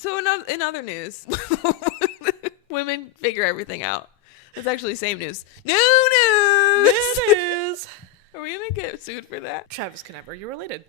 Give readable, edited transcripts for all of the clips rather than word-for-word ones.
So in other news, women figure everything out. It's actually same news. New news. It is. Are we gonna get sued for that? Travis Knever, you're related.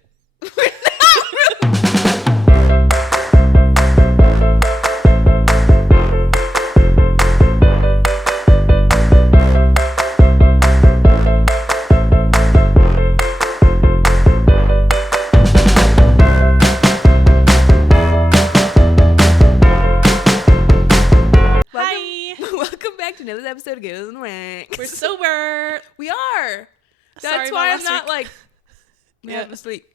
Welcome back to another episode of Get in the Ranks. We're sober. We are. That's Sorry why about I'm last not week. like Yeah. having to sleep.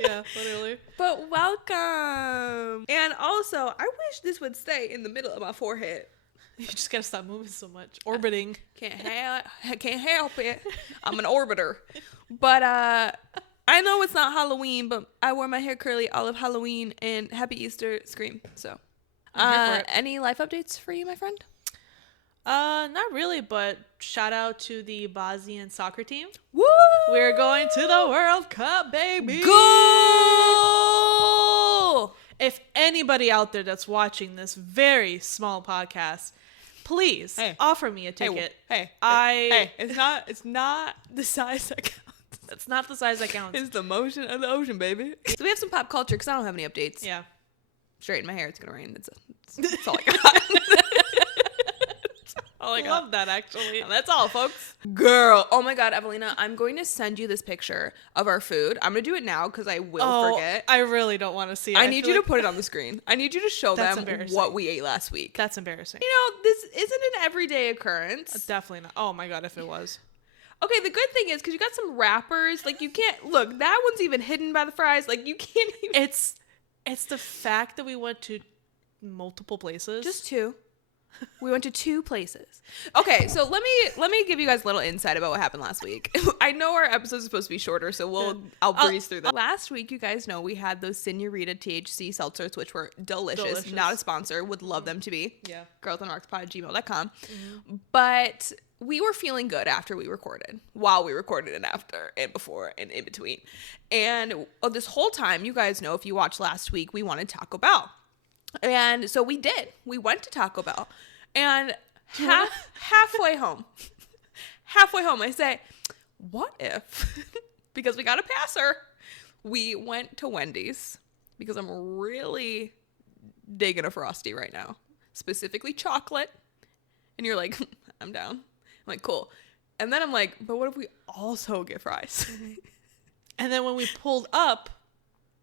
Yeah, literally. But welcome. And also, I wish this would stay in the middle of my forehead. You just gotta stop moving so much. Orbiting. Can't help it. I'm an orbiter. But I know it's not Halloween, but I wore my hair curly all of Halloween, and Happy Easter scream. So, I'm here for it. any life updates for you, my friend? Not really, but shout out to the Bosnian soccer team. Woo! We're going to the World Cup, baby. Go! If anybody out there that's watching this very small podcast, please offer me a ticket. Hey, it's not the size that counts. That's not the size that counts. It's the motion of the ocean, baby. So we have some pop culture because I don't have any updates. Yeah. Straighten my hair. It's gonna rain. That's all I got. Oh, I love that, actually. That's all, folks. Girl. Oh my God, Evelina, I'm going to send you this picture of our food. I'm going to do it now because I will forget. I really don't want to see it. I need you to put it on the screen. I need you to show That's them embarrassing. what we ate last week. That's embarrassing. You know, this isn't an everyday occurrence. Definitely not. Oh my God, if it was. Okay, the good thing is, because you got some wrappers, like you can't, look, that one's even hidden by the fries. Like you can't even. It's the fact that we went to multiple places. Just two. We went to two places. Okay, so let me give you guys a little insight about what happened last week. I know our episodes are supposed to be shorter, so I'll breeze through them. Last week, you guys know we had those Senorita THC seltzers, which were delicious. Not a sponsor. Would love them to be. Yeah. girlsonrockspod@gmail.com. But we were feeling good after we recorded, while we recorded, and after, and before, and in between. And this whole time, you guys know, if you watched last week, we wanted Taco Bell. And so we did. We went to Taco Bell. And halfway home, I say, what if, because we got a passer, we went to Wendy's, because I'm really digging a Frosty right now, specifically chocolate. And you're like, I'm down. I'm like, cool. And then I'm like, but what if we also get fries? And then when we pulled up,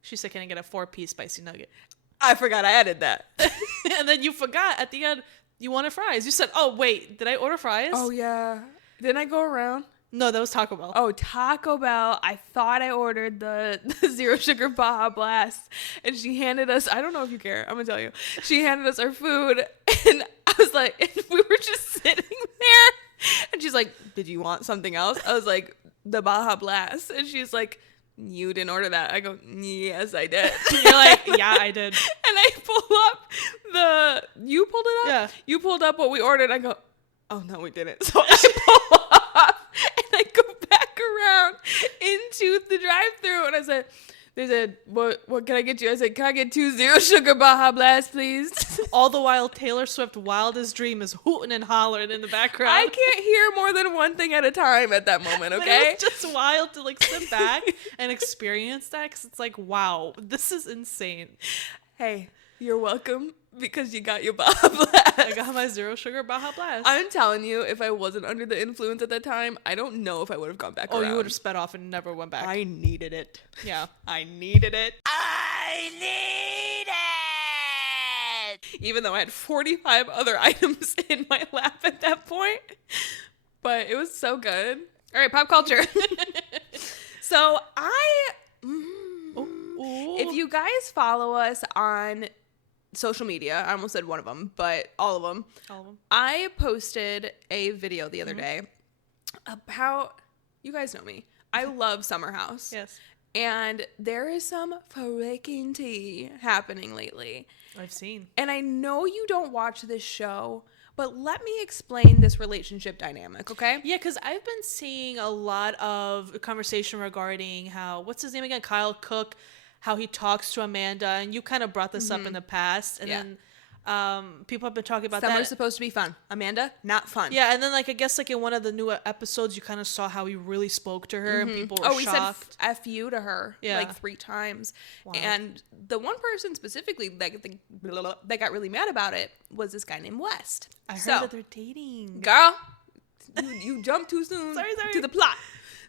she said, can I get a 4-piece spicy nugget? I forgot I added that. And then you forgot at the end, you wanted fries. You said, oh, wait, did I order fries? Oh, yeah. Didn't I go around? No, that was Taco Bell. Oh, Taco Bell. I thought I ordered the Zero Sugar Baja Blast. And she handed us, I don't know if you care, I'm going to tell you. She handed us our food. And I was like, and we were just sitting there. And she's like, did you want something else? I was like, the Baja Blast. And she's like, you didn't order that. I go, yes, I did. You're like, yeah, I did. And I pull up you pulled it up? Yeah. You pulled up what we ordered. I go, oh, no, we didn't. So I pull up and I go back around into the drive-thru. And I said, they said, what can I get you? I said, can I get 2 Zero Sugar Baja Blast, please? All the while, Taylor Swift Wildest Dream is hooting and hollering in the background. I can't hear more than one thing at a time at that moment, But okay? it was just wild to like sit back and experience that, because it's like, wow, this is insane. Hey, you're welcome, because you got your Baja Blast. I got my Zero Sugar Baja Blast. I'm telling you, if I wasn't under the influence at that time, I don't know if I would have gone back around. you would have sped off and never went back. I needed it. Yeah. I needed it. I need it! Even though I had 45 other items in my lap at that point. But it was so good. All right, pop culture. So if you guys follow us on social media, I almost said one of them, but all of them. I posted a video the other day about, you guys know me, I love Summer House. Yes. And there is some freaking tea happening lately. I've seen. And I know you don't watch this show, but let me explain this relationship dynamic, okay? Yeah, because I've been seeing a lot of conversation regarding how, what's his name again? Kyle Cook how he talks to Amanda, and you kind of brought this up in the past, and then people have been talking about Summer's that. supposed to be fun. Amanda, not fun. Yeah, and then like I guess like in one of the new episodes, you kind of saw how he really spoke to her, and people were shocked. He said "f you" to her like 3 times, and the one person specifically that got really mad about it was this guy named West. I heard that they're dating. Girl, you jumped too soon sorry. to the plot.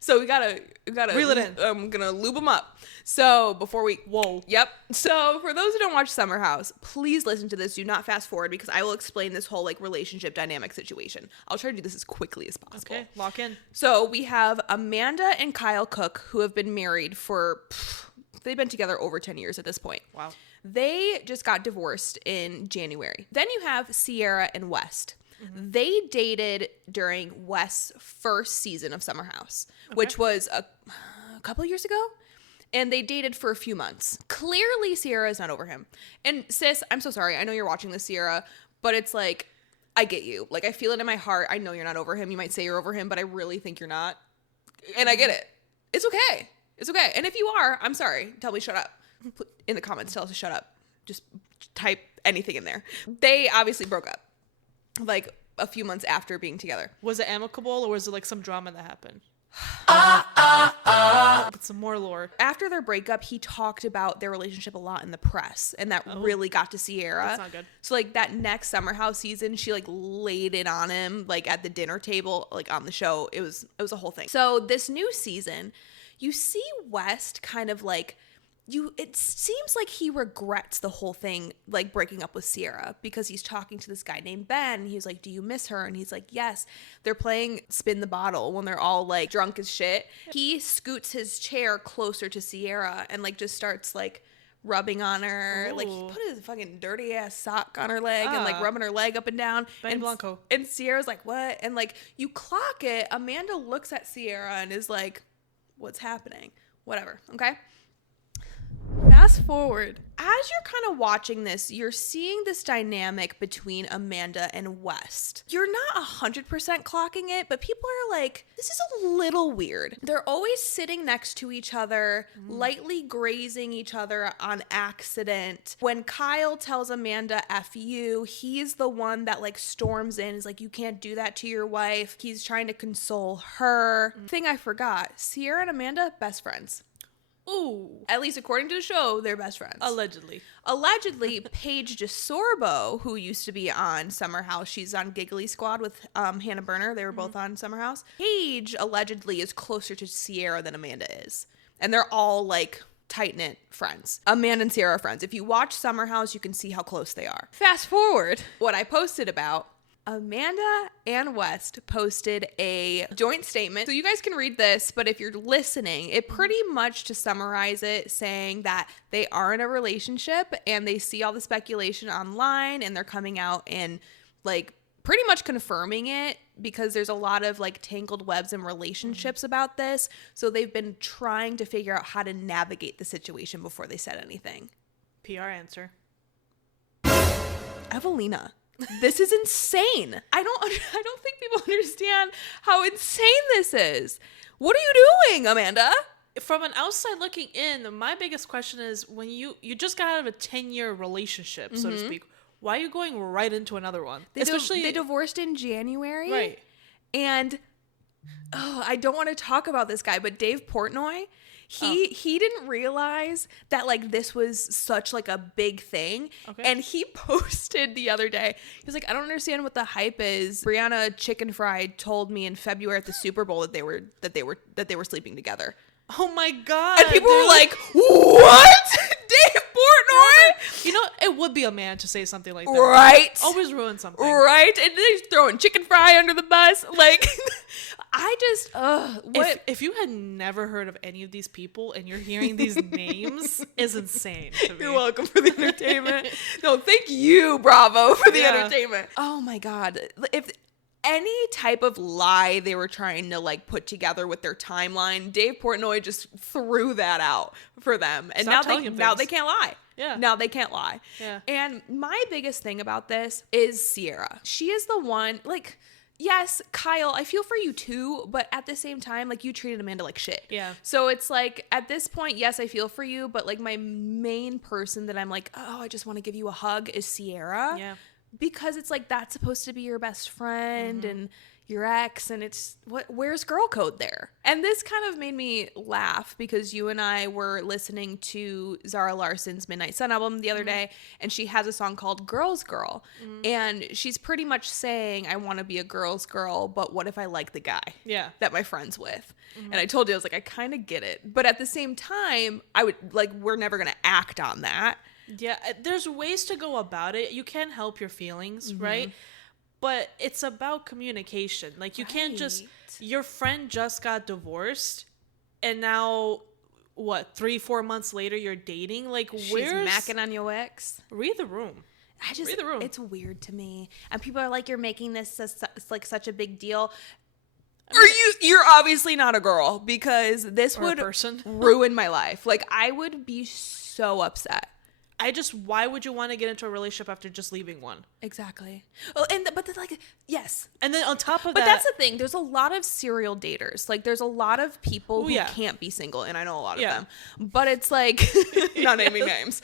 So we gotta reel it in. I'm gonna lube them up. So before we Yep. So for those who don't watch Summer House, please listen to this. Do not fast forward because I will explain this whole like relationship dynamic situation. I'll try to do this as quickly as possible. Okay, lock in. So we have Amanda and Kyle Cook, who have been married for they've been together over 10 years at this point. Wow. They just got divorced in January. Then you have Sierra and West. They dated during West's first season of Summer House, which was a couple years ago. And they dated for a few months. Clearly, Sierra is not over him. And sis, I'm so sorry. I know you're watching this, Sierra, but it's like, I get you. Like, I feel it in my heart. I know you're not over him. You might say you're over him, but I really think you're not. And I get it. It's okay. It's okay. And if you are, I'm sorry. Tell me shut up. Put in the comments, tell us to shut up. Just type anything in there. They obviously broke up. Like a few months after being together. Was it amicable or was it like some drama that happened? Get some more lore. After their breakup, he talked about their relationship a lot in the press, and that really got to Sierra. That's not good. So like that next Summer House season, she like laid it on him like at the dinner table, like on the show. It was a whole thing. So this new season, you see West kind of like it seems like he regrets the whole thing, like breaking up with Sierra, because he's talking to this guy named Ben. He's like, do you miss her? And he's like, yes. They're playing Spin the Bottle when they're all like drunk as shit. He scoots his chair closer to Sierra and like just starts like rubbing on her. Ooh. Like he put his fucking dirty ass sock on her leg and like rubbing her leg up and down. Ben Blanco. And Sierra's like, what? And like you clock it. Amanda looks at Sierra and is like, what's happening? Whatever. Okay. Fast forward. As you're kind of watching this, you're seeing this dynamic between Amanda and West. You're not 100% clocking it, but people are like, this is a little weird. They're always sitting next to each other, lightly grazing each other on accident. When Kyle tells Amanda F you, he's the one that like storms in, is like, you can't do that to your wife. He's trying to console her. Thing I forgot, Sierra and Amanda, best friends. Ooh. At least according to the show, they're best friends. Allegedly, Paige DeSorbo, who used to be on Summer House, she's on Giggly Squad with Hannah Berner. They were both on Summer House. Paige allegedly is closer to Sierra than Amanda is. And they're all like tight-knit friends. Amanda and Sierra are friends. If you watch Summer House, you can see how close they are. Fast forward, what I posted about, Amanda and West posted a joint statement. So you guys can read this, but if you're listening, it pretty much, to summarize it, saying that they are in a relationship and they see all the speculation online and they're coming out and like pretty much confirming it, because there's a lot of like tangled webs and relationships about this. So they've been trying to figure out how to navigate the situation before they said anything. PR answer. Evelina. This is insane. I don't think people understand how insane this is. What are you doing, Amanda? From an outside looking in, my biggest question is, when you just got out of a 10-year relationship, so to speak, why are you going right into another one? They divorced in January. Right. And I don't want to talk about this guy, but Dave Portnoy, he didn't realize that like this was such like a big thing. Okay. And he posted the other day, he was like, I don't understand what the hype is. Brianna Chicken Fry told me in February at the Super Bowl that they were sleeping together. Oh my God. And people were like, what? Dave Portnoy? You know, it would be a man to say something like that. Right. Always ruin something. Right. And they're throwing Chicken Fry under the bus. Like, I just, what? If you had never heard of any of these people and you're hearing these names, is insane to me. You're welcome for the entertainment. No, thank you, Bravo, for the entertainment. Oh my God. If any type of lie they were trying to like put together with their timeline, Dave Portnoy just threw that out for them. And now they can't lie. Yeah. Now they can't lie. Yeah. And my biggest thing about this is Sierra. She is the one, like, yes, Kyle, I feel for you too, but at the same time, like, you treated Amanda like shit. Yeah. So it's like, at this point, yes, I feel for you, but like, my main person that I'm like, oh, I just want to give you a hug is Sierra. Yeah. Because it's like, that's supposed to be your best friend and your ex, and it's where's girl code there? And this kind of made me laugh because you and I were listening to Zara Larsson's Midnight Sun album the other day, and she has a song called Girl's Girl, and she's pretty much saying, I want to be a girl's girl, but what if I like the guy that my friend's with? And I told you, I was like, I kind of get it, but at the same time, I would like, we're never gonna act on that. Yeah, there's ways to go about it. You can't help your feelings, right? But it's about communication. Like, you can't just, your friend just got divorced, and now, what, 3-4 months later, you're dating? Like, She's where's... macking on your ex. Read the room. Read the room. It's weird to me. And people are like, you're making this like such a big deal. You're obviously not a girl, because this would ruin my life. Like, I would be so upset. Why would you want to get into a relationship after just leaving one? Exactly. Oh, but like, yes. And then on top of that. But that's the thing. There's a lot of serial daters. Like, there's a lot of people who can't be single, and I know a lot of them. But it's like, not naming names.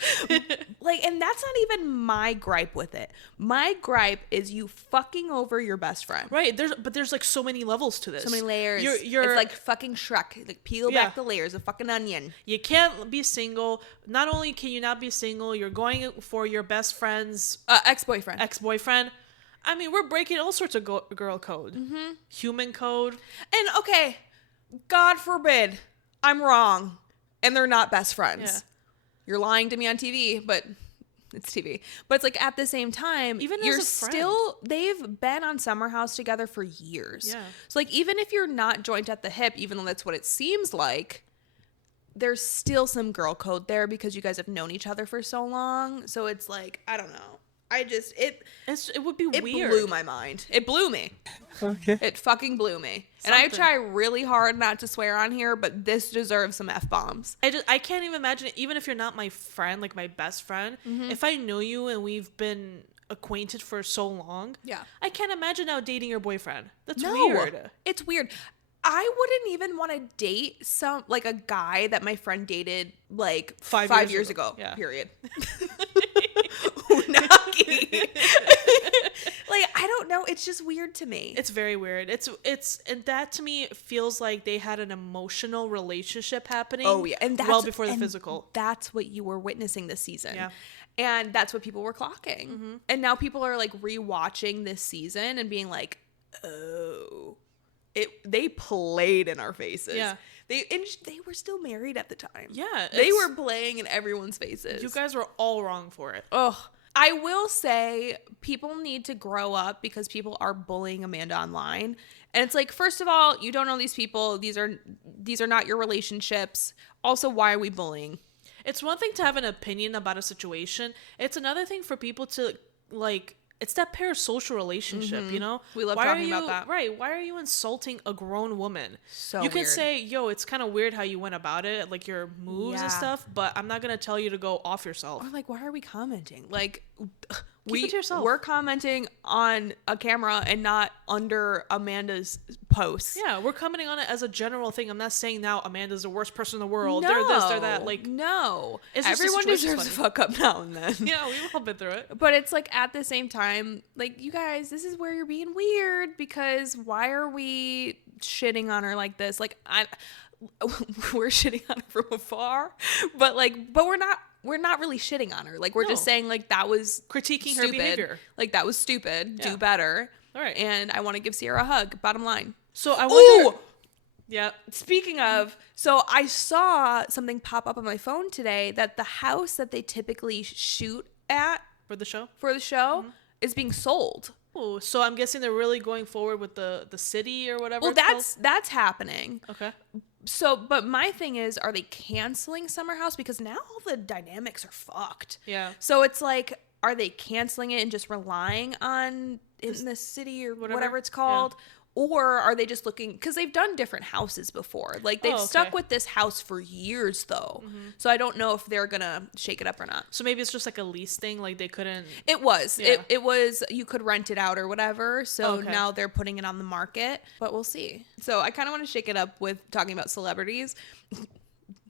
Like, and that's not even my gripe with it. My gripe is you fucking over your best friend. Right. There's like so many levels to this. So many layers. It's like fucking Shrek. Like, peel back the layers of fucking onion. You can't be single. Not only can you not be single, you're going for your best friend's ex-boyfriend. I mean, we're breaking all sorts of girl code, human code. And okay, God forbid I'm wrong and they're not best friends. Yeah. You're lying to me on TV, but it's TV. But it's like, at the same time, even you're as a friend, they've been on Summer House together for years. Yeah. So like, even if you're not joined at the hip, even though that's what it seems like, there's still some girl code there because you guys have known each other for so long. So it's like, I don't know. It would be weird. It blew my mind. It blew me. Okay. It fucking blew me. Something. And I try really hard not to swear on here, but this deserves some F-bombs. I can't even imagine it, even if you're not my friend, like my best friend, if I know you and we've been acquainted for so long, I can't imagine now dating your boyfriend. That's weird. It's weird. I wouldn't even want to date a guy that my friend dated like 5 years ago. Yeah. Period. Unagi. Like, I don't know. It's just weird to me. It's very weird. And that to me feels like they had an emotional relationship happening. Oh yeah, and well before the physical. That's what you were witnessing this season. Yeah. And that's what people were clocking. And now people are like rewatching this season and being like, oh. They played in our faces. Yeah. They were still married at the time. Yeah. They were playing in everyone's faces. You guys were all wrong for it. Ugh. I will say, people need to grow up because people are bullying Amanda online. And it's like, first of all, you don't know these people. These are not your relationships. Also, why are we bullying? It's one thing to have an opinion about a situation. It's another thing for people to, like... It's that parasocial relationship, you know? We love talking about that. Right. Why are you insulting a grown woman? So you can say, yo, it's kind of weird how you went about it, like your moves and stuff, but I'm not going to tell you to go off yourself. Or like, why are we commenting? Like, Keep it to yourself. We're commenting on a camera and not under Amanda's posts. Yeah, we're commenting on it as a general thing. I'm not saying now Amanda's the worst person in the world. No, they're this, they're that. Like, no. Everyone deserves a fuck up now and then. Yeah, we've all been through it. But it's like, at the same time, like, you guys, this is where you're being weird, because why are we shitting on her like this? Like, we're shitting on her from afar, but we're not really shitting on her. Like, we're just saying, like, that was critiquing stupid. Her behavior. Like, that was stupid. Yeah. Do better. All right. And I want to give Sierra a hug. Bottom line. So I wonder. Yeah. Speaking of, so I saw something pop up on my phone today that the house that they typically shoot at for the show is being sold. Oh, so I'm guessing they're really going forward with the city or whatever. Well, that's happening. Okay. So, but my thing is, are they canceling Summer House? Because now all the dynamics are fucked. Yeah. So it's like, are they canceling it and just relying on In the City or whatever it's called? Yeah. Or are they just looking, because they've done different houses before. Like, they've stuck with this house for years, though. So I don't know if they're going to shake it up or not. So maybe it's just like a lease thing. Like, they couldn't. It was. Yeah. It was, you could rent it out or whatever. So now they're putting it on the market. But we'll see. So I kind of want to shake it up with talking about celebrities.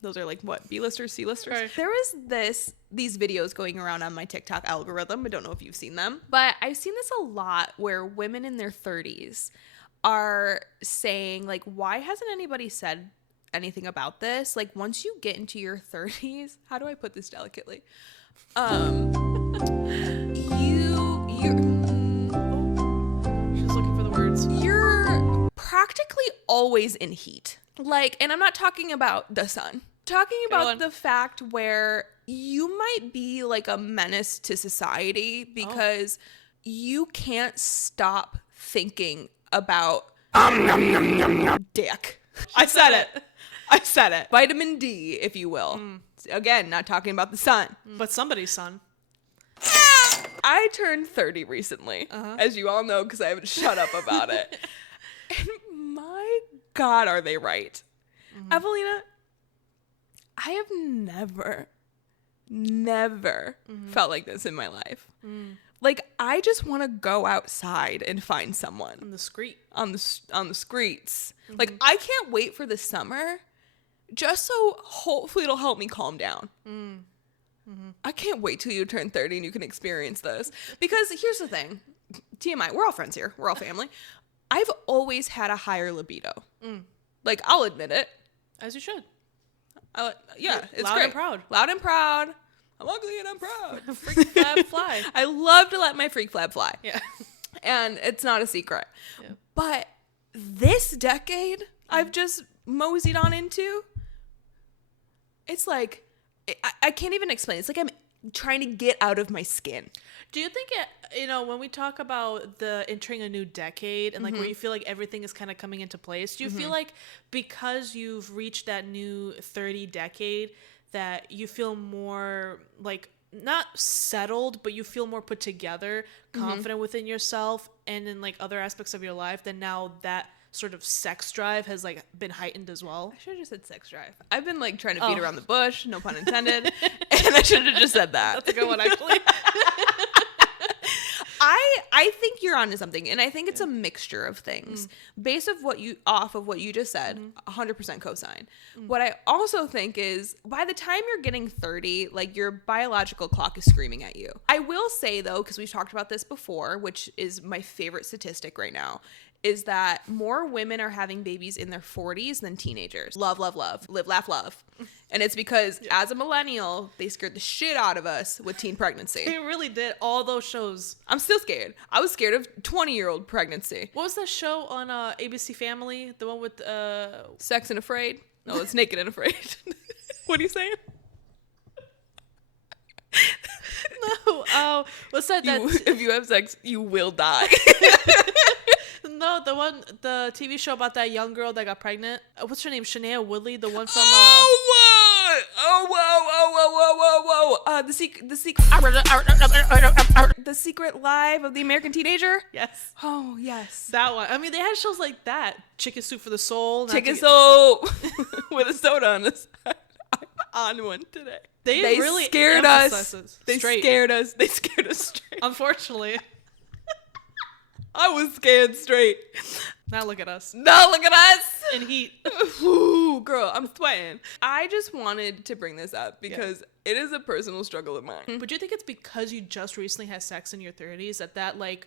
Those are like, what, B-listers, C-listers? Right. There was these videos going around on my TikTok algorithm. I don't know if you've seen them. But I've seen this a lot where women in their 30s are saying, like, why hasn't anybody said anything about this? Like, once you get into your 30s, how do I put this delicately? She's looking for the words. You're practically always in heat. Like, and I'm not talking about the sun. Talking about the fact where you might be like a menace to society because you can't stop thinking about dick. I said it. Vitamin D, if you will. Again, not talking about the sun. But somebody's son. I turned 30 recently, as you all know, because I haven't shut up about it. And my God, are they right? Evelina, I have never felt like this in my life. Like, I just want to go outside and find someone. On the street. On the streets. Like, I can't wait for the summer just so hopefully it'll help me calm down. I can't wait till you turn 30 and you can experience this. Because here's the thing. TMI, we're all friends here. We're all family. I've always had a higher libido. Like, I'll admit it. As you should. Yeah, it's loud great. And proud. Loud and proud. I'm ugly and I'm proud. Freak flab fly. I love to let my freak flab fly. Yeah. And it's not a secret. Yeah. But this decade I've just moseyed on into, it's like, I can't even explain. It's like I'm trying to get out of my skin. Do you think when we talk about the entering a new decade and like where you feel like everything is kind of coming into place, do you feel like because you've reached that new 30 decade that you feel more like not settled, but you feel more put together, confident within yourself and in like other aspects of your life, then now that sort of sex drive has like been heightened as well? I should have just said sex drive. I've been like trying to beat around the bush, no pun intended, and I should have just said that. That's a good one, actually. I think you're onto something, and I think it's a mixture of things. Based off of what you just said, 100% cosign. What I also think is by the time you're getting 30, like your biological clock is screaming at you. I will say though, because we've talked about this before, which is my favorite statistic right now, is that more women are having babies in their 40s than teenagers. Love, love, love. Live, laugh, love. And it's because as a millennial, they scared the shit out of us with teen pregnancy. They really did. All those shows. I'm still scared. I was scared of 20-year-old pregnancy. What was that show on ABC Family? The one with... Sex and Afraid? No, it's Naked and Afraid. What are you saying? No. What's that? If you have sex, you will die. No, the TV show about that young girl that got pregnant. What's her name? Shania Woodley, the one from. Whoa! The Secret Life of the American Teenager. Yes. Oh yes. That one. I mean, they had shows like that. Chicken Soup for the Soul. Chicken Soup with a soda on the side. I'm on one today. They really scared us. They straight. scared us. They scared us straight. Unfortunately. I was scared straight. Now look at us. Now look at us. In heat. Ooh, girl, I'm sweating. I just wanted to bring this up because it is a personal struggle of mine. But do you think it's because you just recently had sex in your 30s that like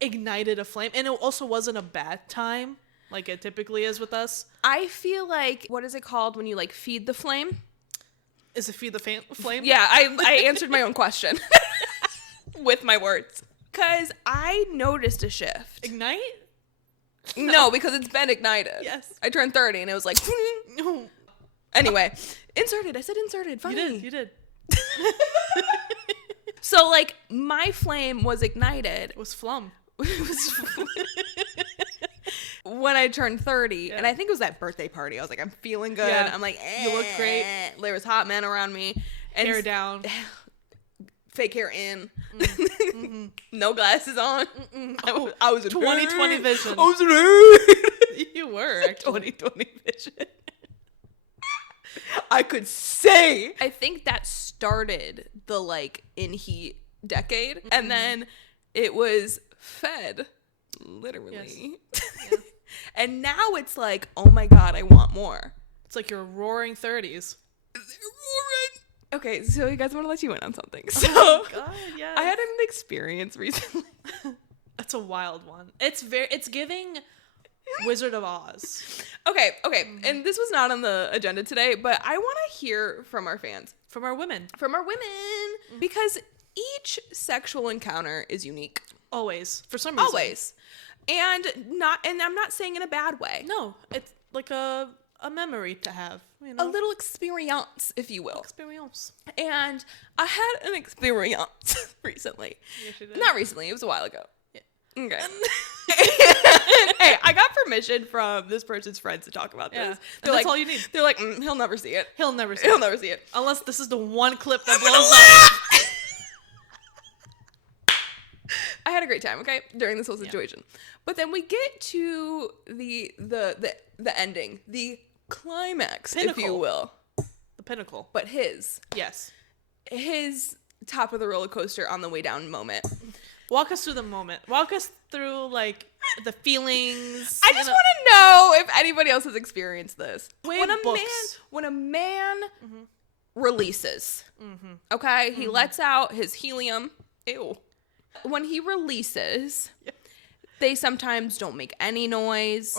ignited a flame? And it also wasn't a bad time like it typically is with us? I feel like, what is it called when you like feed the flame? Is it feed the flame? Yeah, I answered my own question with my words. Because I noticed a shift. Ignite? No, because it's been ignited. Yes. I turned 30 and it was like... No. Anyway, inserted. I said inserted. Funny. You did. So, like, my flame was ignited. It was flum. When I turned 30. And I think it was that birthday party. I was like, I'm feeling good. Yeah. I'm like, You look great. There was hot men around me. And hair down. fake hair in, no glasses on. I was in 2020 vision. I was in You were actually 2020 vision. I could say. I think that started the like in heat decade, and then it was fed literally. Yes. Yeah. And now it's like, oh my god, I want more. It's like your roaring 30s. They're roaring. Okay, so you guys want to let you in on something. So oh my god, yes. I had an experience recently. That's a wild one. It's giving Wizard of Oz. Okay. And this was not on the agenda today, but I want to hear from our fans. From our women. Because each sexual encounter is unique. Always. For some reason. Always. And I'm not saying in a bad way. No, it's like a memory to have. You know? A little experience, if you will. Experience. And I had an experience recently. Yes, you did. Not recently. It was a while ago. Yeah. Okay. Hey, I got permission from this person's friends to talk about this. That's like, all you need. They're like, he'll never see it. He'll never see it. Unless this is the one clip that blows up. I had a great time, okay, during this whole situation. Yeah. But then we get to the ending, the climax, pinnacle. If you will. The pinnacle. But his top of the roller coaster on the way down moment. Walk us through the moment. Walk us through, like, the feelings. I just want to know if anybody else has experienced this. When a man releases, okay? He lets out his helium. Ew. When he releases, they sometimes don't make any noise.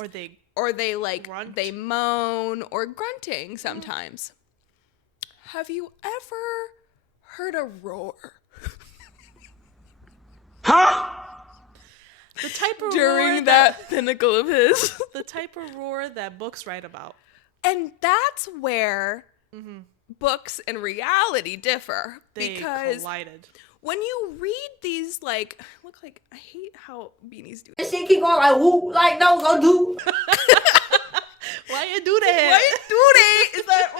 Or they like, grunt. They moan or grunting sometimes. Have you ever heard a roar? Huh? The type of during roar that pinnacle of his. The type of roar that books write about. And that's where books and reality differ. They because collided. When you read these, like, look like, I hate how beanies do this shit keep going like, whoop, like, no, go do. Why you do that? It's like,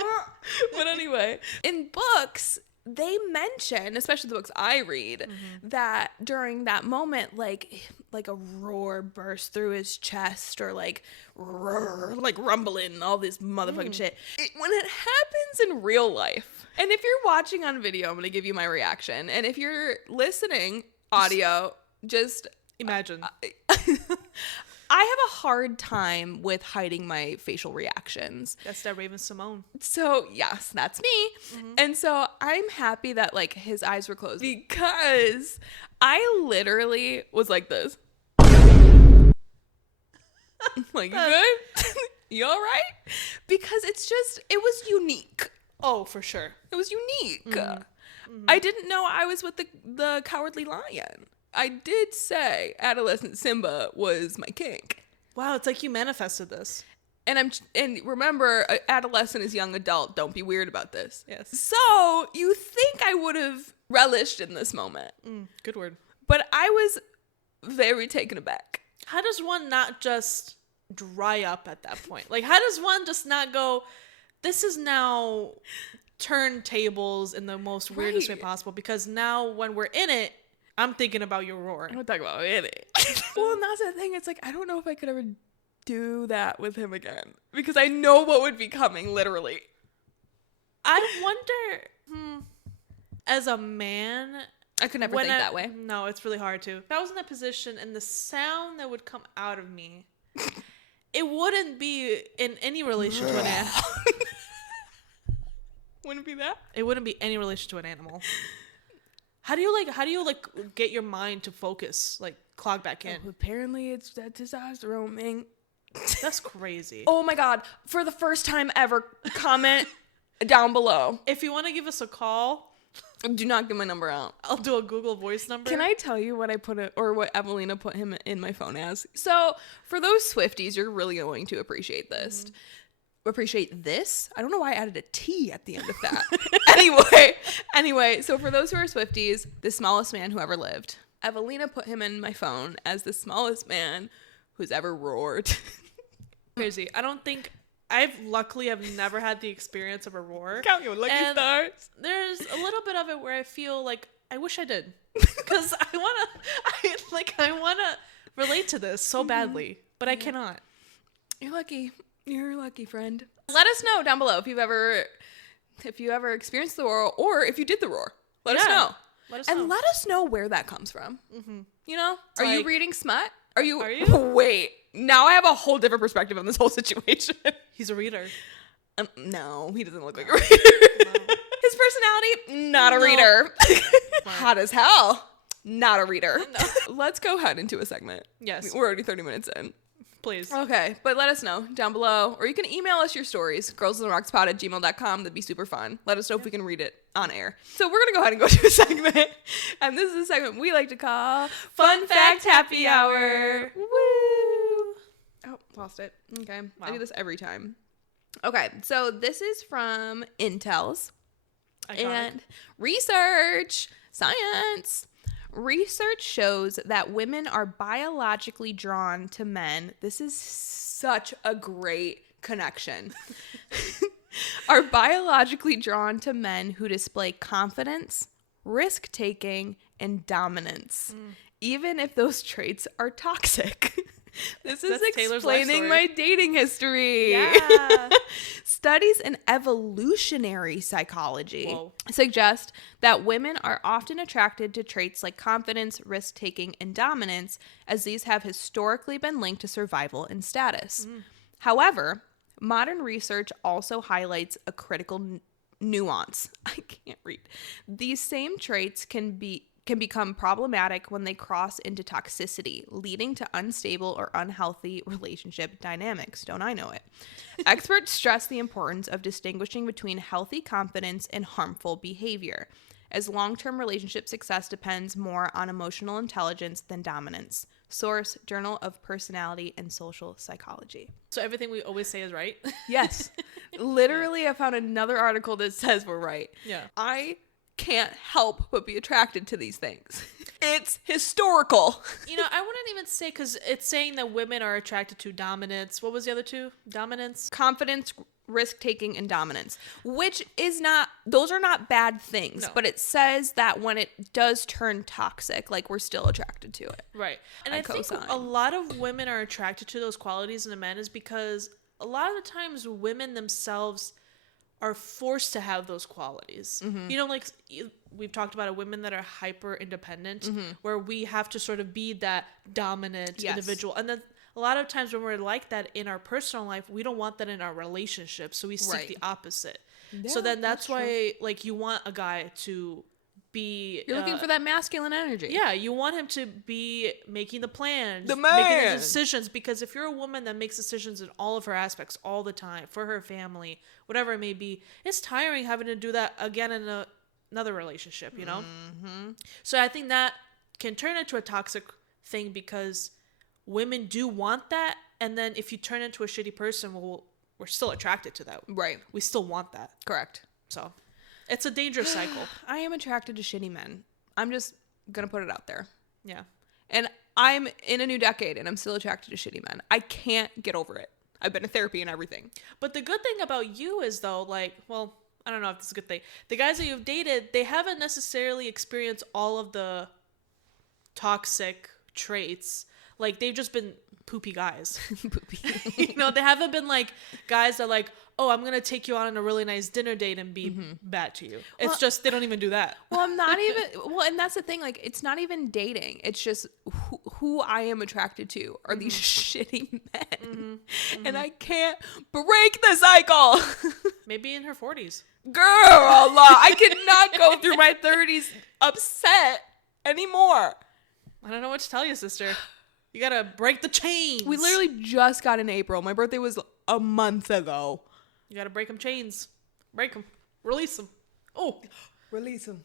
but anyway, in books, they mention, especially the books I read, that during that moment, like a roar bursts through his chest, or like rumbling, all this motherfucking shit. When it happens in real life, and if you're watching on video, I'm going to give you my reaction. And if you're listening audio, just imagine. I have a hard time with hiding my facial reactions. That's that Raven Simone. So, yes, that's me. And so I'm happy that, like, his eyes were closed, because I literally was like this. Like, you good? You all right? Because it was unique. Oh, for sure. It was unique. I didn't know I was with the Cowardly Lion. I did say adolescent Simba was my kink. Wow, it's like you manifested this. And remember, adolescent is young adult. Don't be weird about this. Yes. So you think I would have relished in this moment. Good word. But I was very taken aback. How does one not just dry up at that point? Like, how does one just not go, this is now turntables in the most weirdest way possible? Because now when we're in it, I'm thinking about your roar. I'm talking about it. Well, and that's the thing. It's like, I don't know if I could ever do that with him again, because I know what would be coming, literally. I wonder, as a man, I could never think that way. No, it's really hard to. If I was in that position and the sound that would come out of me, it wouldn't be in any relation to an animal. Wouldn't be that? It wouldn't be any relation to an animal. How do you get your mind to focus, like clog back in? Oh, apparently it's that testosterone, man. That's crazy. Oh my god. For the first time ever, comment down below. If you want to give us a call, do not give my number out. I'll do a Google Voice number. Can I tell you what what Evelina put him in my phone as? So for those Swifties, you're really going to appreciate this. Appreciate this? I don't know why I added a T at the end of that. Anyway, so for those who are Swifties, the smallest man who ever lived. Evelina put him in my phone as the smallest man who's ever roared. Crazy. I've never had the experience of a roar. Count your lucky stars. There's a little bit of it where I feel like I wish I did. Because I wanna relate to this so badly, but I cannot. You're lucky. You're a lucky friend. Let us know down below if you ever experienced the roar, or if you did the roar. Let us know. And let us know where that comes from. Mm-hmm. You know? Are you reading smut? Are you? Wait. Now I have a whole different perspective on this whole situation. He's a reader. No, he doesn't look like a reader. No. His personality, not a reader. Hot as hell. Not a reader. No. Let's go ahead into a segment. Yes. We're already 30 minutes in. Please. Okay, but let us know down below. Or you can email us your stories, girlsandrockspot@gmail.com. That'd be super fun. Let us know if we can read it on air. So we're going to go ahead and go to a segment. And this is a segment we like to call Fun Fact Happy Hour. Woo! Oh, lost it. Okay. Wow. I do this every time. Okay, so this is from Intel's. And research, science. Research shows that women are biologically drawn to men. This is such a great connection. Are biologically drawn to men who display confidence, risk-taking, and dominance, even if those traits are toxic. This is explaining my dating history. Yeah. Studies in evolutionary psychology suggest that women are often attracted to traits like confidence, risk-taking, and dominance, as these have historically been linked to survival and status. However, modern research also highlights a critical nuance. I can't read. These same traits can become problematic when they cross into toxicity, leading to unstable or unhealthy relationship dynamics. Don't I know it? Experts stress the importance of distinguishing between healthy confidence and harmful behavior, as long-term relationship success depends more on emotional intelligence than dominance. Source, Journal of Personality and Social Psychology. So everything we always say is right? Yes. Literally, I found another article that says we're right. Yeah. I can't help but be attracted to these things. It's historical. You know, I wouldn't even say, because it's saying that women are attracted to dominance. What was the other two? Dominance? Confidence, risk-taking, and dominance, which is not, those are not bad things, no. But it says that when it does turn toxic, like, we're still attracted to it. Right. And I think a lot of women are attracted to those qualities in a man is because a lot of the times women themselves are forced to have those qualities. Mm-hmm. You know, like we've talked about women that are hyper independent, where we have to sort of be that dominant individual. And then a lot of times when we're like that in our personal life, we don't want that in our relationship. So we seek the opposite. Yeah, so then that's why, like, you want a guy to be... You're looking for that masculine energy. Yeah, you want him to be making the plans. The man! Making the decisions. Because if you're a woman that makes decisions in all of her aspects all the time, for her family, whatever it may be, it's tiring having to do that again in another relationship, you know? Mm-hmm. So I think that can turn into a toxic thing because women do want that. And then if you turn into a shitty person, well, we're still attracted to that. Right. We still want that. Correct. So... it's a dangerous cycle. I am attracted to shitty men. I'm just going to put it out there. Yeah. And I'm in a new decade and I'm still attracted to shitty men. I can't get over it. I've been to therapy and everything. But the good thing about you is, though, like, well, I don't know if this is a good thing. The guys that you've dated, they haven't necessarily experienced all of the toxic traits. Like, they've just been poopy guys. Poopy. You know, they haven't been like guys that like, oh, I'm going to take you out on a really nice dinner date and be bad to you. It's just, they don't even do that. Well, I'm not even, well, and that's the thing, like, it's not even dating. It's just who I am attracted to are these shitty men. And I can't break the cycle. Maybe in her 40s. Girl, I cannot go through my 30s upset anymore. I don't know what to tell you, sister. You gotta break the chains. We literally just got in April. My birthday was a month ago. You gotta break them chains. Break them. Release them. Oh. Release them.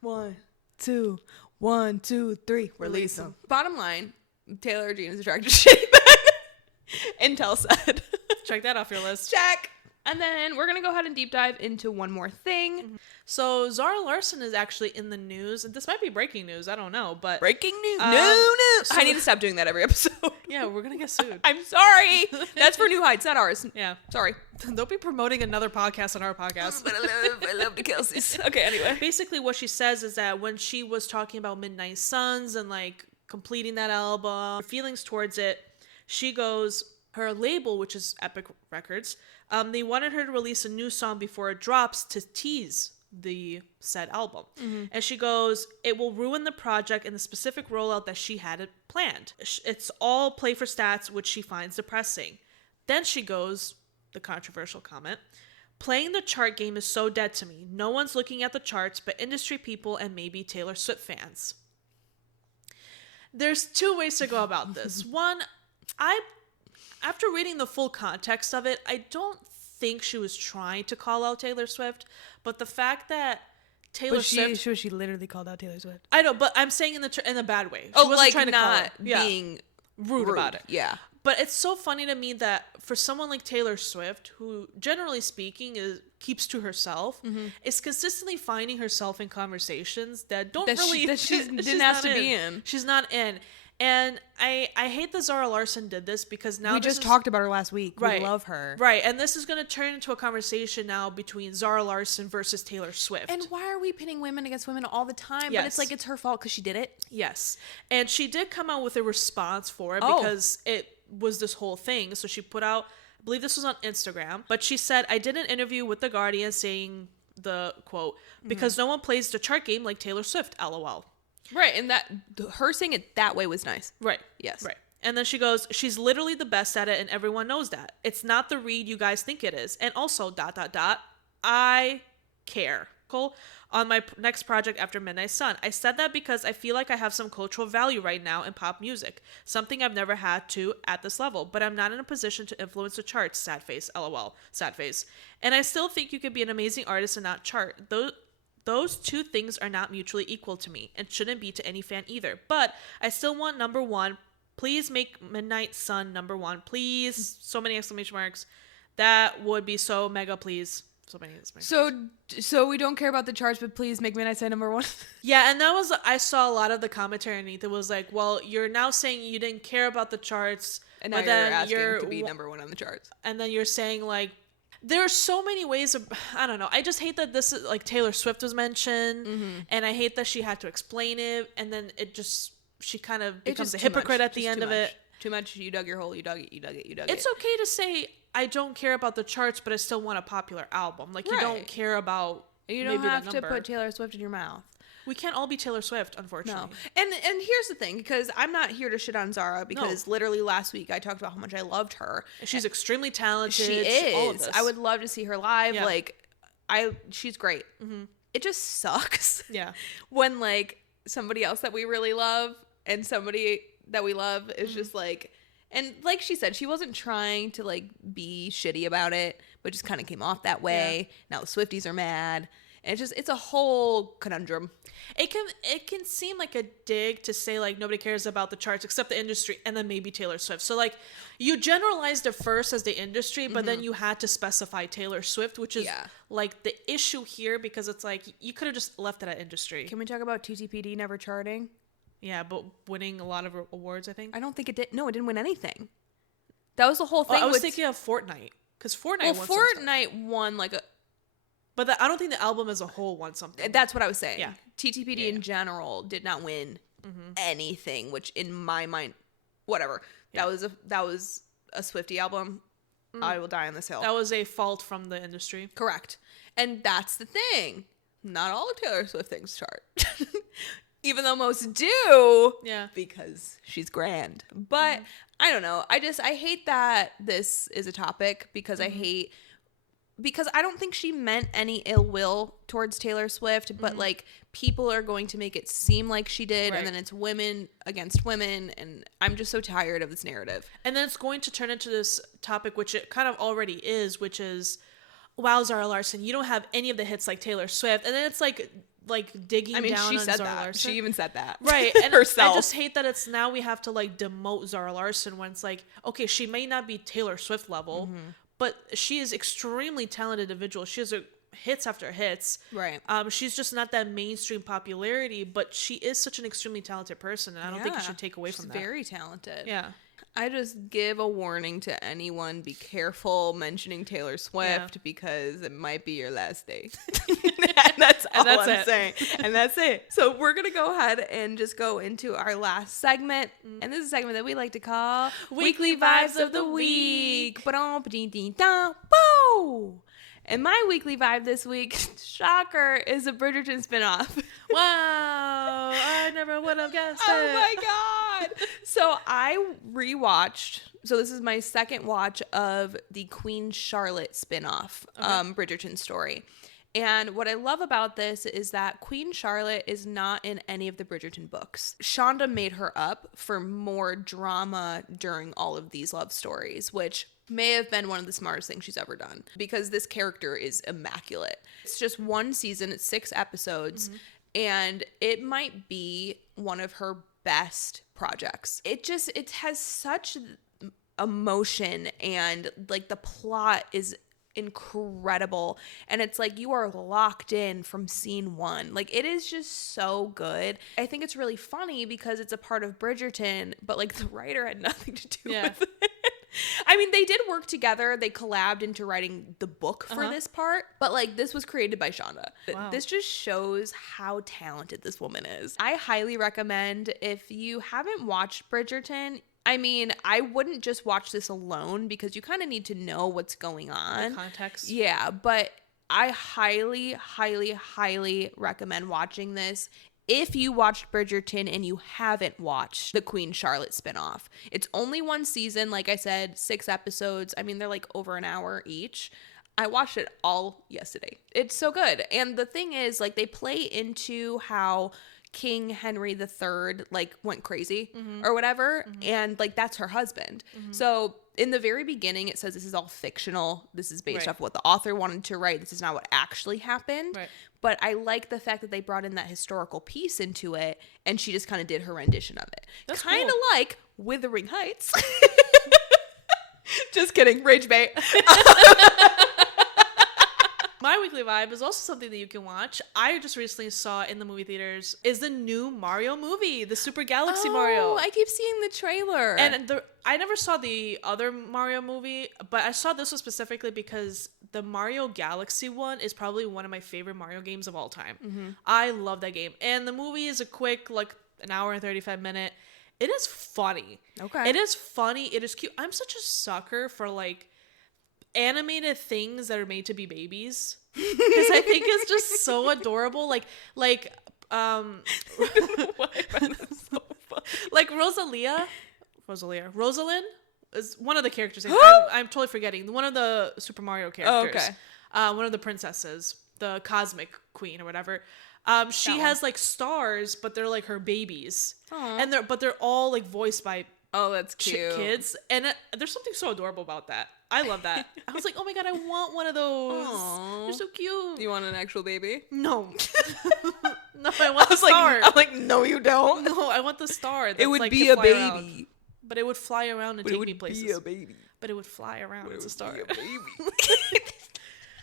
1, 2, 1, 2, 3. Release them. Bottom line, Taylor Jean is attracted to shitty men. Intel said. Check that off your list. Check. And then we're going to go ahead and deep dive into one more thing. So Zara Larsson is actually in the news. This might be breaking news. I don't know, but Breaking news. No. so- I need to stop doing that every episode. yeah, we're gonna get sued. I'm sorry. That's for New Heights, not ours. Yeah, Sorry. don't be promoting another podcast on our podcast. But I love the Kelseys. Okay, anyway. Basically, what she says is that when she was talking about Midnight Suns and like completing that album, her feelings towards it, she goes, her label, which is Epic Records, they wanted her to release a new song before it drops to tease the said album. And she goes, it will ruin the project and the specific rollout that she had it planned. It's all play for stats, which she finds depressing. Then she goes, the controversial comment, playing the chart game is so dead to me. No one's looking at the charts but industry people and maybe Taylor Swift fans. There's two ways to go about this. One, after reading the full context of it, I don't think she was trying to call out Taylor Swift, but the fact that Taylor Swift, she literally called out Taylor Swift. I know, but I'm saying in a bad way. She Oh, wasn't like trying to call not her. Yeah. being rude about it. Yeah. But it's so funny to me that for someone like Taylor Swift, who generally speaking keeps to herself, is consistently finding herself in conversations that don't really she didn't ask to be in. She's not in. And I hate that Zara Larsson did this because now We just talked about her last week. Right. We love her. Right, and this is going to turn into a conversation now between Zara Larsson versus Taylor Swift. And why are we pitting women against women all the time? Yes. But it's like it's her fault because she did it. Yes. And she did come out with a response for it Oh. because it was this whole thing. So she put out, I believe this was on Instagram, but she said, I did an interview with The Guardian saying the quote, because no one plays the chart game like Taylor Swift, LOL. Right. And that her saying it that way was nice. Right. Yes. Right. And then she goes, she's literally the best at it and everyone knows that. It's not the read you guys think it is. And also, ... I care. Cool. On my next project after Midnight Sun. I said that because I feel like I have some cultural value right now in pop music. Something I've never had to at this level. But I'm not in a position to influence the charts. Sad face. LOL. Sad face. And I still think you could be an amazing artist and not chart. Those two things are not mutually equal to me and shouldn't be to any fan either. But I still want number one. Please make Midnight Sun number one. Please. So many exclamation marks. That would be so mega please. So many exclamation marks. So we don't care about the charts, but please make Midnight Sun number one. Yeah, and that was, I saw a lot of the commentary underneath. It was like, well, you're now saying you didn't care about the charts. And now but you're then asking to be number one on the charts. And then you're saying like, there are so many ways of, I don't know. I just hate that this is like Taylor Swift was mentioned, and I hate that she had to explain it, and then she kind of becomes a hypocrite at the end of it. Too much. You dug your hole. You dug it. You dug it. You dug it. It's okay to say I don't care about the charts, but I still want a popular album. Like you don't Right. care about. You don't maybe have the to number. put Taylor Swift in your mouth. We can't all be Taylor Swift, No. unfortunately. And here's the thing, because I'm not here to shit on Zara, because literally last week I talked about how much I loved her. She's extremely talented. She All of is. this. I would love to see her live. Yeah. Like, she's great. It just sucks. Yeah. When like somebody else that we really love and somebody that we love is just like, and like she said, she wasn't trying to like be shitty about it, but just kind of came off that way. Now the Swifties are mad. And it's a whole conundrum. It can seem like a dig to say like nobody cares about the charts except the industry and then maybe Taylor Swift. So like you generalized it first as the industry, but then you had to specify Taylor Swift, which is like the issue here because it's like you could have just left it at industry. Can we talk about TTPD never charting? Yeah, but winning a lot of awards, I think. I don't think it did. No, it didn't win anything. That was the whole thing. I was thinking of Fortnite because Fortnite. Well, won some stuff. Fortnite won like a. But I don't think the album as a whole won something. That's what I was saying. Yeah. TTPD in general did not win anything, which in my mind, whatever. Yeah. That was a Swiftie album. I Will Die on This Hill. That was a fault from the industry. Correct. And that's the thing. Not all of Taylor Swift things chart. Even though most do. Yeah. Because she's grand. But I don't know. I hate that this is a topic because because I don't think she meant any ill will towards Taylor Swift, but like people are going to make it seem like she did, Right. and then it's women against women, and I'm just so tired of this narrative. And then it's going to turn into this topic, which it kind of already is, which is, wow, Zara Larsson, you don't have any of the hits like Taylor Swift. And then it's like digging down she on said Zara that. Larsson. She even said that. Right. And herself. I just hate that it's now we have to like demote Zara Larsson when it's like, okay, she may not be Taylor Swift level, but she is extremely talented individual. She has hits after hits. Right. She's just not that mainstream popularity, but she is such an extremely talented person, and I don't think you should take away from that. She's very talented. Yeah. I just give a warning to anyone: be careful mentioning Taylor Swift because it might be your last day. And that's all I'm saying. And that's it. So we're going to go ahead and just go into our last segment. And this is a segment that we like to call Weekly Vibes of the Week. And my weekly vibe this week, shocker, is a Bridgerton spinoff. Wow, I never would have guessed it. Oh my God. So I rewatched, so this is my second watch of the Queen Charlotte spinoff, Bridgerton story. And what I love about this is that Queen Charlotte is not in any of the Bridgerton books. Shonda made her up for more drama during all of these love stories, which may have been one of the smartest things she's ever done because this character is immaculate. It's just one season, it's 6 episodes, and it might be one of her best projects. It has such emotion, and like the plot is incredible, and it's like you are locked in from scene 1. Like, it is just so good. I think it's really funny because it's a part of Bridgerton, but like the writer had nothing to do with it. I mean, they did work together. They collabed into writing the book for this part, but like this was created by Shonda. Wow. This just shows how talented this woman is. I highly recommend, if you haven't watched Bridgerton, I mean, I wouldn't just watch this alone because you kind of need to know what's going on. The context. Yeah, but I highly, highly, highly recommend watching this if you watched Bridgerton and you haven't watched the Queen Charlotte spinoff. It's only one season, like I said, 6 episodes. I mean, they're like over an hour each. I watched it all yesterday. It's so good. And the thing is, like, they play into how King Henry III like went crazy or whatever, and like that's her husband. So in the very beginning it says this is all fictional, this is based off what the author wanted to write, this is not what actually happened. But I like the fact that they brought in that historical piece into it, and she just kind of did her rendition of it. That's kind of cool. Like Wuthering Heights. Just kidding, rage bait. My weekly vibe is also something that you can watch. I just recently saw in the movie theaters is the new Mario movie, the Super Galaxy Mario. Oh, I keep seeing the trailer. And I never saw the other Mario movie, but I saw this one specifically because the Mario Galaxy one is probably one of my favorite Mario games of all time. I love that game. And the movie is a quick, like, an hour and 35 minute. It is funny. Okay. It is funny. It is cute. I'm such a sucker for, like, animated things that are made to be babies, because I think it's just so adorable. Like Rosalind is one of the characters. I'm totally forgetting one of the Super Mario characters. One of the princesses, the Cosmic Queen or whatever. She has like stars, but they're like her babies. Aww. And they're all like voiced by that's cute kids, and there's something so adorable about that. I love that. I was like, oh my God, I want one of those. Aww. They're so cute. You want an actual baby? No. No, I want the star. I'm like, no, you don't. No, I want the star. It would be a baby. Around. But it would fly around and take me places. It would be a baby. But it would fly around. It's a star. Be a baby.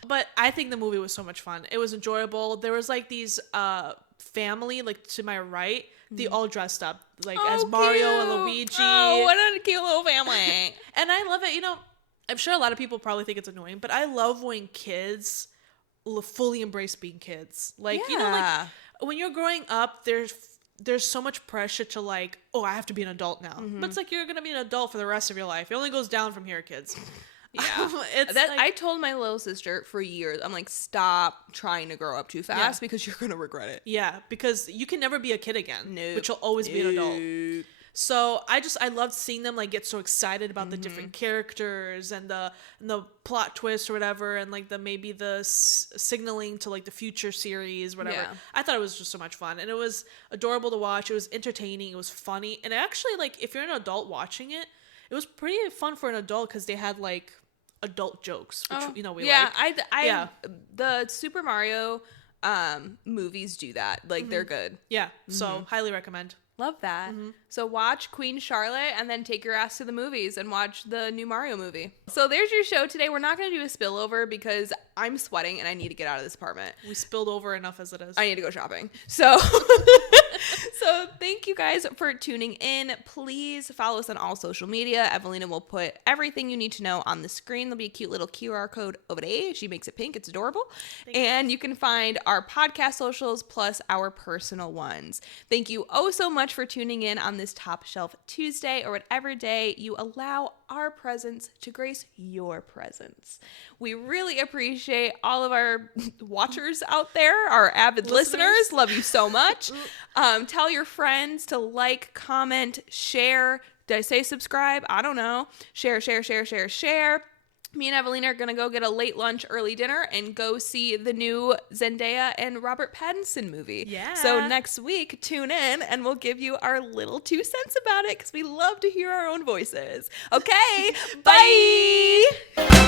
But I think the movie was so much fun. It was enjoyable. There was like these family, like to my right, they all dressed up like as Mario and Luigi. Oh, what a cute little family. And I love it. You know, I'm sure a lot of people probably think it's annoying, but I love when kids fully embrace being kids. Like, you know, like when you're growing up, there's so much pressure to like, oh, I have to be an adult now. But it's like, you're going to be an adult for the rest of your life. It only goes down from here, kids. Yeah. I told my little sister for years, I'm like, stop trying to grow up too fast because you're going to regret it. Yeah, because you can never be a kid again, but you'll always be an adult. So I loved seeing them like get so excited about the different characters and the plot twist or whatever, and like maybe the signaling to like the future series, whatever. Yeah. I thought it was just so much fun, and it was adorable to watch. It was entertaining. It was funny, and actually, like, if you're an adult watching it, it was pretty fun for an adult because they had like adult jokes, which we like. The Super Mario movies do that. Like, they're good. Yeah, so highly recommend. Love that. So watch Queen Charlotte and then take your ass to the movies and watch the new Mario movie. So there's your show today. We're not going to do a spillover because I'm sweating and I need to get out of this apartment. We spilled over enough as it is. I need to go shopping. So so thank you guys for tuning in. Please follow us on all social media. Evelina will put everything you need to know on the screen. There'll be a cute little QR code over there. She makes it pink. It's adorable. And you can find our podcast socials plus our personal ones. Thank you so much for tuning in on this Top Shelf Tuesday or whatever day you allow our presence to grace your presence. We really appreciate all of our watchers out there, our avid listeners. Love you so much. Tell your friends to like, comment, share. Did I say subscribe? I don't know. Share. Me and Evelina are going to go get a late lunch, early dinner and go see the new Zendaya and Robert Pattinson movie. Yeah. So next week, tune in and we'll give you our little 2 cents about it because we love to hear our own voices. Okay. Bye.